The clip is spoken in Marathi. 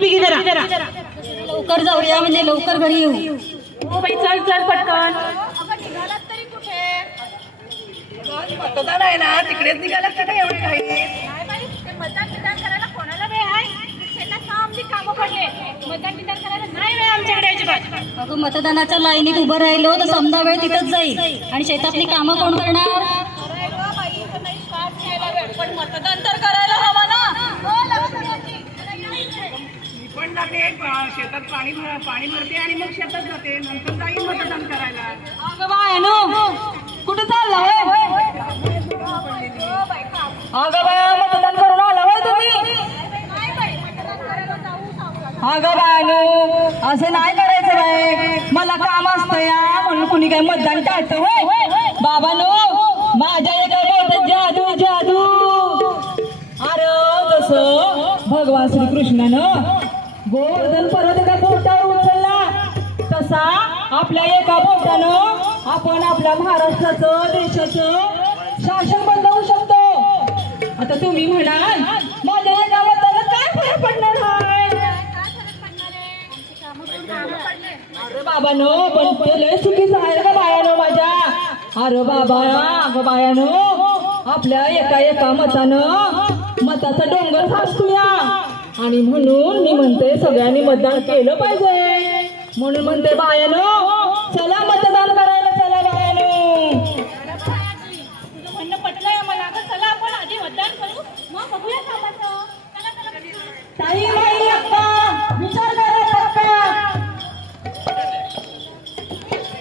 बिगी जरा. लवकर जाऊया म्हणजे लवकर घरी येऊ. हो बाई चल चल पटकन. मतदान आहे ना तिकडेच निघालात का एवढे काही नाही वेळ आमच्याकडे अजिबात. अगं मतदानाच्या लाईनीत उभं राहिलो तर समजा वेळ तिथंच जाईल. आणि शेतातली कामं कोण करणार? पण मतदान पण शेतात पाणी पाणी भरते आणि मग शेतात जाते. नंतर जाईल मतदान करायला. अगं बायानो कुठे चालला अगं बाया मतदान करून आला होय तुम्ही? अगं बायानो असं नाही करायचं बाय मला काम असतं या म्हणून कुणी काय मतदान टाळतं होय? बाबानो माझ्या एका बोटात जादू जादू. अरे जसं भगवान श्रीकृष्णानं गोवर्धन परत एका बोटावर उचलला. तसा आपल्या एका बोटानं आपण आपल्या महाराष्ट्राचं देशाचं शासन बदलवू शकतो. आता तुम्ही म्हणाल माझ्या एका मतानं काय फरक पडणार आहे? अरे बाबा नो पण लय चुकीचं आहे का बायानो माझ्या. अरे बाबा अगं बायानो आपल्या एका एका मतानं मताचा डोंगर फासतोया आणि म्हणून मी म्हणते सगळ्यांनी मतदान केलं पाहिजे. म्हणून म्हणते बायानो चला मतदान करायला चला बायानो. पटलं म्हणणं चला आपण आधी मतदान करू मग बघूया ताई